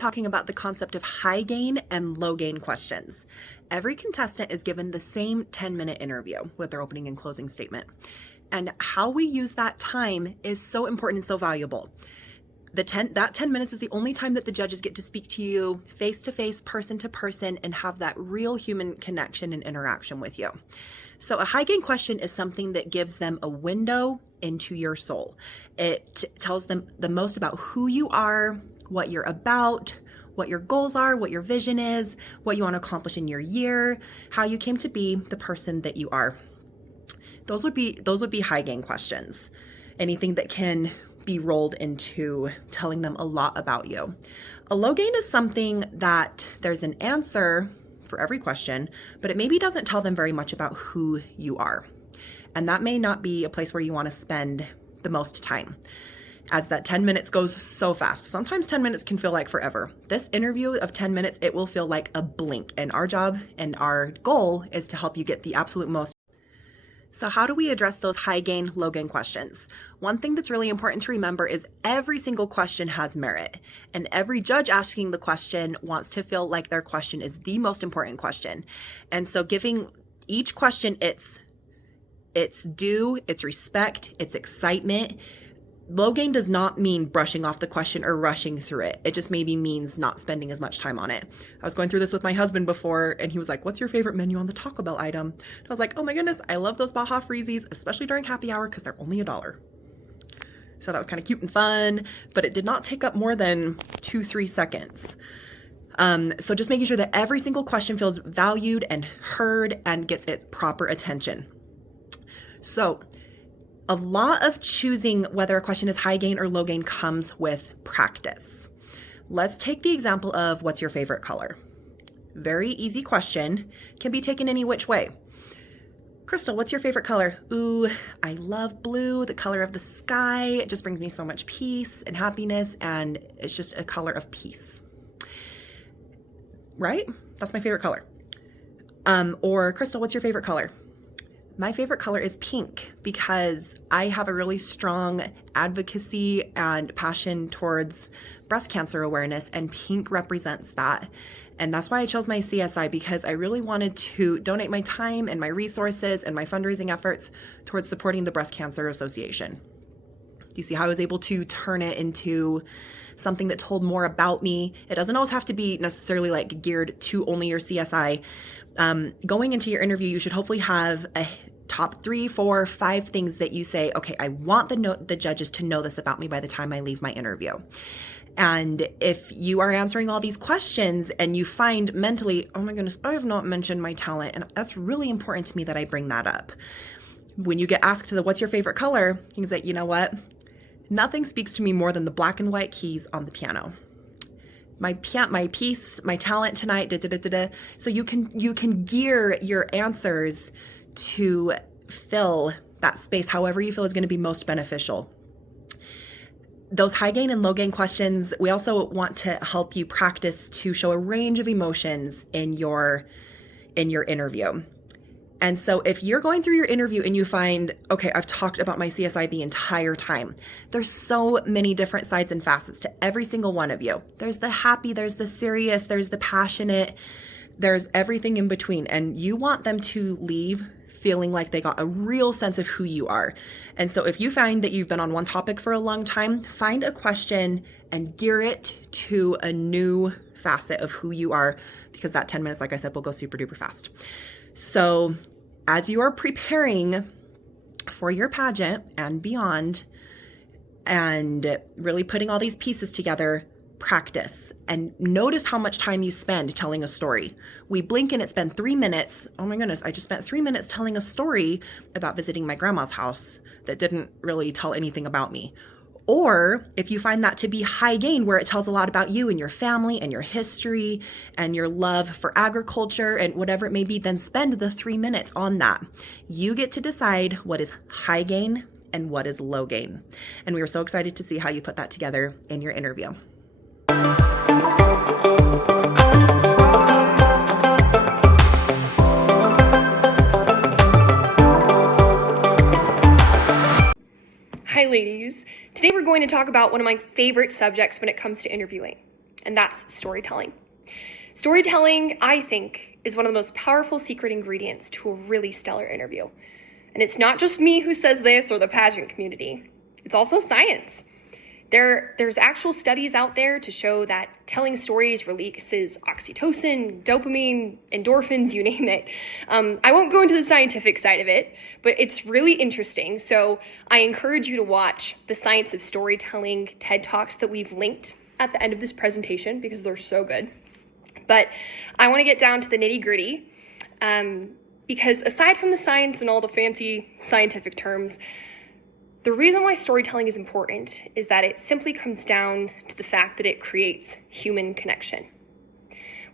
talking about the concept of high gain and low gain questions. Every contestant is given the same 10-minute interview with their opening and closing statement. And how we use that time is so important and so valuable. That 10 minutes is the only time that the judges get to speak to you face to face, person to person, and have that real human connection and interaction with you. So a high gain question is something that gives them a window into your soul. It tells them the most about who you are, what you're about, what your goals are, what your vision is, what you want to accomplish in your year, how you came to be the person that you are. Those would be high gain questions. Anything that can be rolled into telling them a lot about you. A low gain is something that there's an answer for every question, but it maybe doesn't tell them very much about who you are. And that may not be a place where you want to spend the most time, as that 10 minutes goes so fast. Sometimes 10 minutes can feel like forever. This interview of 10 minutes, it will feel like a blink. And our job and our goal is to help you get the absolute most. So how do we address those high gain, low gain questions? One thing that's really important to remember is every single question has merit, and every judge asking the question wants to feel like their question is the most important question. And so giving each question its due, its respect, its excitement. Low gain does not mean brushing off the question or rushing through it. It just maybe means not spending as much time on it. I was going through this with my husband before, and he was like, "What's your favorite menu on the Taco Bell item?" And I was like, "Oh my goodness, I love those Baja Freezies, especially during happy hour because they're only $1." So that was kind of cute and fun, but it did not take up more than 2-3 seconds. So just making sure that every single question feels valued and heard and gets its proper attention. So a lot of choosing whether a question is high gain or low gain comes with practice. Let's take the example of what's your favorite color? Very easy question, can be taken any which way. Crystal, what's your favorite color? Ooh, I love blue, the color of the sky. It just brings me so much peace and happiness, and it's just a color of peace. Right? That's my favorite color. Or Crystal, what's your favorite color? My favorite color is pink because I have a really strong advocacy and passion towards breast cancer awareness, and pink represents that. And that's why I chose my CSI, because I really wanted to donate my time and my resources and my fundraising efforts towards supporting the Breast Cancer Association. Do you see how I was able to turn it into something that told more about me? It doesn't always have to be necessarily like geared to only your CSI. Going into your interview, you should hopefully have a top 3, 4, 5 things that you say, okay, I want the judges to know this about me by the time I leave my interview. And if you are answering all these questions and you find mentally, oh my goodness, I have not mentioned my talent, and that's really important to me that I bring that up. When you get asked what's your favorite color, you can say, you know what? Nothing speaks to me more than the black and white keys on the piano. My piece, my talent tonight, da, da, da, da, da. So you can gear your answers to fill that space however you feel is going to be most beneficial. Those high gain and low gain questions, we also want to help you practice to show a range of emotions in your interview. And so if you're going through your interview and you find, okay, I've talked about my CSI the entire time, there's so many different sides and facets to every single one of you. There's the happy, there's the serious, there's the passionate, there's everything in between. And you want them to leave feeling like they got a real sense of who you are. And so if you find that you've been on one topic for a long time, find a question and gear it to a new facet of who you are, because that 10 minutes, like I said, will go super duper fast. So as you are preparing for your pageant and beyond, and really putting all these pieces together, practice and notice how much time you spend telling a story. We blink and it's been 3 minutes. Oh my goodness, I just spent 3 minutes telling a story about visiting my grandma's house that didn't really tell anything about me. Or if you find that to be high gain, where it tells a lot about you and your family and your history and your love for agriculture and whatever it may be, then spend the 3 minutes on that. You get to decide what is high gain and what is low gain. And we were so excited to see how you put that together in your interview. Hi ladies, today we're going to talk about one of my favorite subjects when it comes to interviewing, and that's storytelling. Storytelling, I think, is one of the most powerful secret ingredients to a really stellar interview. And it's not just me who says this or the pageant community. It's also science. There's actual studies out there to show that telling stories releases oxytocin, dopamine, endorphins, you name it. I won't go into the scientific side of it, but it's really interesting. So I encourage you to watch the Science of Storytelling TED Talks that we've linked at the end of this presentation because they're so good. But I want to get down to the nitty-gritty because aside from the science and all the fancy scientific terms, the reason why storytelling is important is that it simply comes down to the fact that it creates human connection.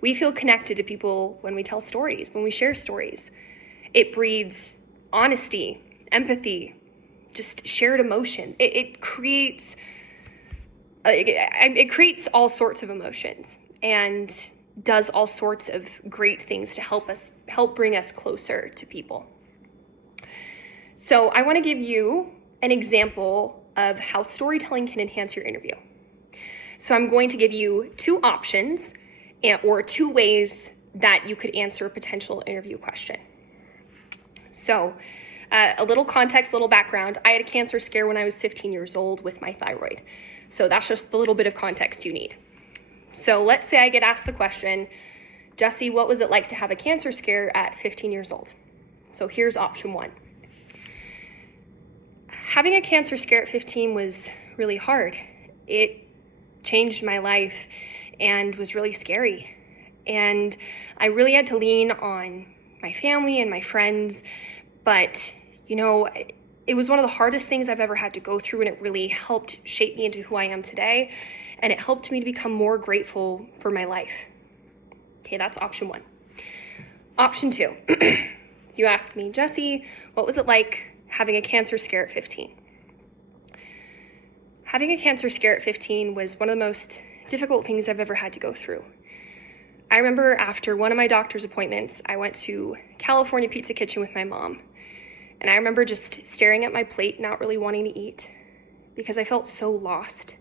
We feel connected to people when we tell stories, when we share stories. It breeds honesty, empathy, just shared emotion. It creates all sorts of emotions and does all sorts of great things to help bring us closer to people. So I want to give you an example of how storytelling can enhance your interview. So I'm going to give you two options or two ways that you could answer a potential interview question. So a little context, a little background. I had a cancer scare when I was 15 years old with my thyroid. So that's just the little bit of context you need. So let's say I get asked the question, Jessie, what was it like to have a cancer scare at 15 years old? So here's option one. Having a cancer scare at 15 was really hard. It changed my life and was really scary. And I really had to lean on my family and my friends. But, it was one of the hardest things I've ever had to go through, and it really helped shape me into who I am today. And it helped me to become more grateful for my life. Okay, that's option one. Option two. You asked me, Jessie, what was it like having a cancer scare at 15? Having a cancer scare at 15 was one of the most difficult things I've ever had to go through. I remember after one of my doctor's appointments, I went to California Pizza Kitchen with my mom. And I remember just staring at my plate, not really wanting to eat because I felt so lost.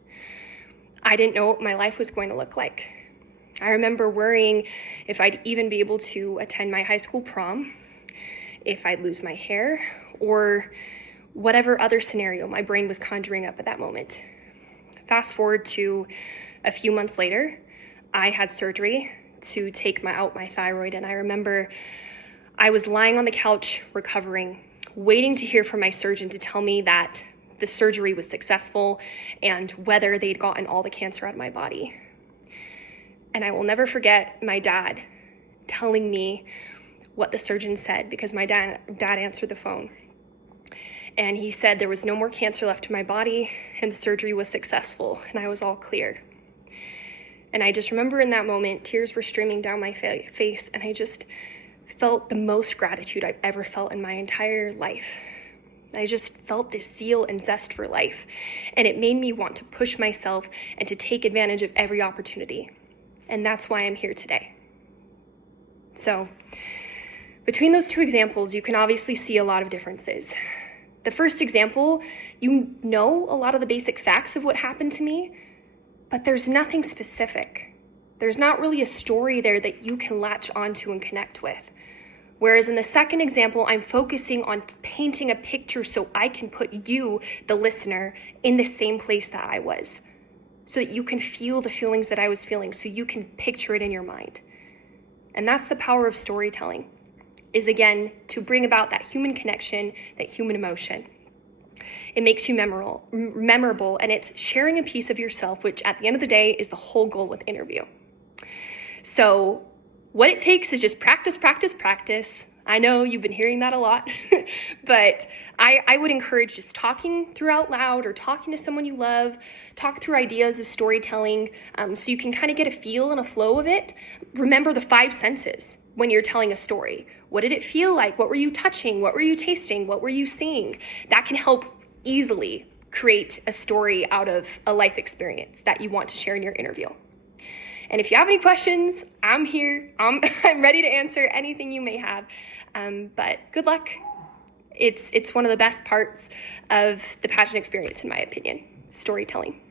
I didn't know what my life was going to look like. I remember worrying if I'd even be able to attend my high school prom, if I'd lose my hair, or whatever other scenario my brain was conjuring up at that moment. Fast forward to a few months later, I had surgery to take out my thyroid, and I remember I was lying on the couch recovering, waiting to hear from my surgeon to tell me that the surgery was successful and whether they'd gotten all the cancer out of my body. And I will never forget my dad telling me what the surgeon said, because my dad answered the phone. And he said there was no more cancer left in my body and the surgery was successful and I was all clear. And I just remember in that moment, tears were streaming down my face, and I just felt the most gratitude I've ever felt in my entire life. I just felt this zeal and zest for life, and it made me want to push myself and to take advantage of every opportunity. And that's why I'm here today. So, between those two examples, you can obviously see a lot of differences. The first example, you know a lot of the basic facts of what happened to me, but there's nothing specific. There's not really a story there that you can latch onto and connect with. Whereas in the second example, I'm focusing on painting a picture so I can put you, the listener, in the same place that I was, so that you can feel the feelings that I was feeling, so you can picture it in your mind. And that's the power of storytelling, is again, to bring about that human connection, that human emotion. It makes you memorable, and it's sharing a piece of yourself, which at the end of the day is the whole goal with interview. So what it takes is just practice, practice, practice. I know you've been hearing that a lot, but I would encourage just talking through out loud or talking to someone you love, talk through ideas of storytelling so you can kind of get a feel and a flow of it. Remember the 5 senses when you're telling a story. What did it feel like? What were you touching? What were you tasting? What were you seeing? That can help easily create a story out of a life experience that you want to share in your interview. And if you have any questions, I'm here. I'm ready to answer anything you may have. But good luck. It's one of the best parts of the pageant experience, in my opinion, storytelling.